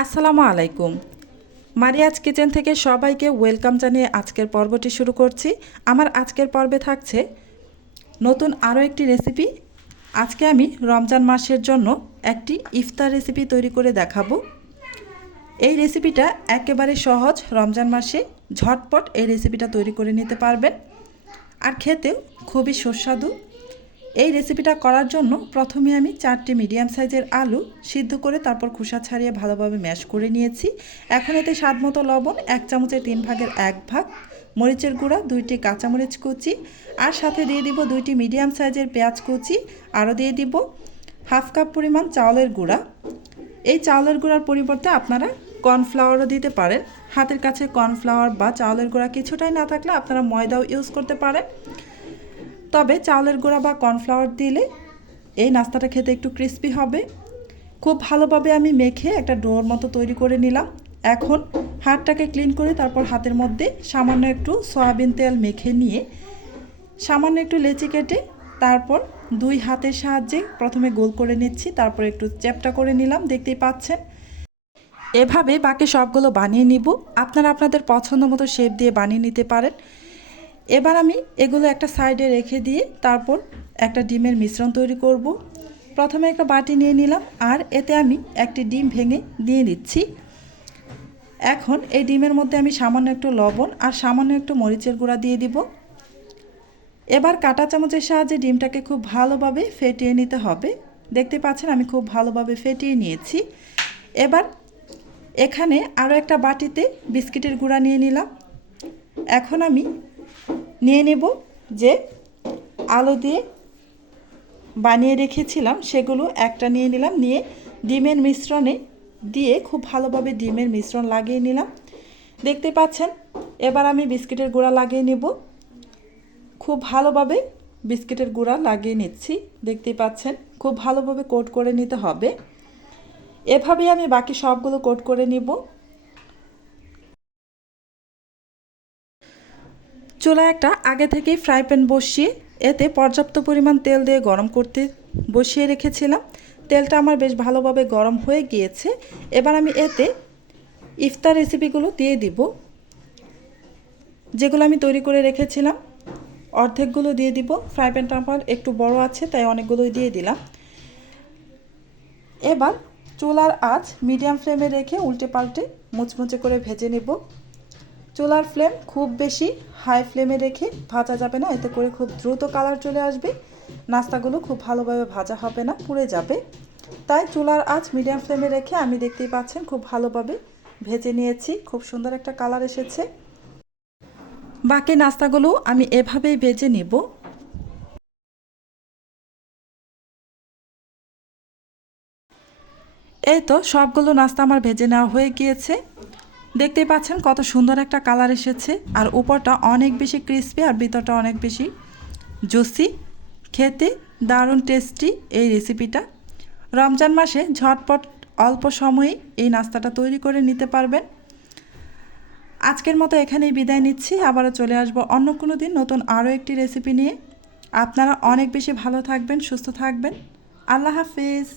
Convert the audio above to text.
আসসালামু আলাইকুম। মারিয়াজ কিচেন থেকে সবাইকে ওয়েলকাম জানিয়ে আজকের পর্বটি শুরু করছি। আমার আজকের পর্বে থাকছে নতুন আরও একটি রেসিপি। আজকে আমি রমজান মাসের জন্য একটি ইফতার রেসিপি তৈরি করে দেখাবো। এই রেসিপিটা একেবারে সহজ রমজান মাসে ঝটপট এই রেসিপিটা তৈরি করে নিতে পারবেন। আর খেতেও খুবই সুস্বাদু এই রেসিপিটা করার জন্য প্রথমে আমি চারটি মিডিয়াম সাইজের আলু সিদ্ধ করে তারপর খোসা ছাড়িয়ে ভালোভাবে ম্যাশ করে নিয়েছি। এখন এতে স্বাদ মতো লবণ, এক চামচের তিন ভাগের এক ভাগ, মরিচের গুঁড়া, দুইটি কাঁচামরিচ কুচি আর সাথে দিয়ে দিব দুইটি মিডিয়াম সাইজের পেঁয়াজ কুচি। আরও দিয়ে দিব হাফ কাপ পরিমাণ চাউলের গুঁড়া। এই চাউলের গুঁড়ার পরিবর্তে আপনারা কর্নফ্লাওয়ারও দিতে পারেন। হাতের কাছে কর্নফ্লাওয়ার বা চাউলের গুঁড়া কিছুটাই না থাকলে আপনারা ময়দাও ইউজ করতে পারেন। তবে চাউলের গুঁড়া বা কর্নফ্লাওয়ার দিলে এই নাস্তাটা খেতে একটু ক্রিস্পি হবে। খুব ভালোভাবে আমি মেখে একটা ডোর মতো তৈরি করে নিলাম। এখন হাতটাকে ক্লিন করে তারপর হাতের মধ্যে সামান্য একটু সয়াবিন তেল মেখে নিয়ে সামান্য একটু লেচি কেটে তারপর দুই হাতের সাহায্যে প্রথমে গোল করে নিচ্ছি, তারপর একটু চ্যাপটা করে নিলাম, দেখতেই পাচ্ছেন। এভাবে বাকি সবগুলো বানিয়ে নিব। আপনারা আপনাদের পছন্দ মতো শেপ দিয়ে বানিয়ে নিতে পারেন। এবার আমি এগুলো একটা সাইডে রেখে দিয়ে তারপর একটা ডিমের মিশ্রণ তৈরি করব। প্রথমে একটা বাটি নিয়ে নিলাম আর এতে আমি একটি ডিম ভেঙে দিয়ে দিচ্ছি। এখন এই ডিমের মধ্যে আমি সামান্য একটু লবণ আর সামান্য একটু মরিচের গুঁড়া দিয়ে দিব। এবার কাঁটা চামচের সাহায্যে ডিমটাকে খুব ভালোভাবে ফেটিয়ে নিতে হবে। দেখতে পাচ্ছেন আমি খুব ভালোভাবে ফেটিয়ে নিয়েছি। এবার এখানে আরও একটা বাটিতে বিস্কিটের গুঁড়া নিয়ে নিলাম। এখন আমি নিয়ে নেব যে আলু দিয়ে বানিয়ে রেখেছিলাম, সেগুলো একটা নিয়ে নিলাম, নিয়ে ডিমের মিশ্রণে দিয়ে খুব ভালোভাবে ডিমের মিশ্রণ লাগিয়ে নিলাম। দেখতে পাচ্ছেন, এবার আমি বিস্কিটের গুঁড়া লাগিয়ে নেব। খুব ভালোভাবে বিস্কিটের গুঁড়া লাগিয়ে নিচ্ছি দেখতেই পাচ্ছেন, খুব ভালোভাবে কোট করে নিতে হবে। এভাবেই আমি বাকি সবগুলো কোট করে নিব। চুলা একটা আগে থেকেই ফ্রাই প্যান বসিয়ে এতে পর্যাপ্ত পরিমাণ তেল দিয়ে গরম করতে বসিয়ে রেখেছিলাম। তেলটা আমার বেশ ভালোভাবে গরম হয়ে গিয়েছে। এবার আমি এতে ইফতার রেসিপিগুলো দিয়ে দিব। যেগুলো আমি তৈরি করে রেখেছিলাম, অর্ধেকগুলো দিয়ে দিব। ফ্রাই প্যানটা আমার একটু বড় আছে, তাই অনেকগুলোই দিয়ে দিলাম। এবার চুলার আঁচ মিডিয়াম ফ্লেমে রেখে উল্টে পাল্টে মুচমুচে করে ভেজে নেব। চুলার ফ্লেম খুব বেশি, হাই ফ্লেমে রেখে ভাজা যাবে না, এতে করে খুব দ্রুত কালার চলে আসবে। নাস্তাগুলো খুব ভালোভাবে ভাজা হবে না, পুড়ে যাবে। তাই চুলার আঁচ মিডিয়াম ফ্লেমে রেখে আমি দেখতেই পাচ্ছেন খুব ভালোভাবে ভেজে নিয়েছি, খুব সুন্দর একটা কালার এসেছে। বাকি নাস্তাগুলো আমি এভাবেই ভেজে নিব। এই তো সবগুলো নাস্তা আমার ভেজে নেওয়া হয়ে গিয়েছে। দেখতেই পাচ্ছেন কত সুন্দর একটা কালার এসেছে। আর উপরটা অনেক বেশি ক্রিস্পি আর ভিতরটা অনেক বেশি জুসি খেতে দারুণ টেস্টি এই রেসিপিটা রমজান মাসে ঝটপট অল্প সময়ে এই নাস্তাটা তৈরি করে নিতে পারবেন। আজকের মতো এখানেই বিদায় নিচ্ছি। আবারও চলে আসব অন্য কোনো দিন নতুন আরও একটি রেসিপি নিয়ে। আপনারা অনেক বেশি ভালো থাকবেন, সুস্থ থাকবেন। আল্লাহ হাফিজ।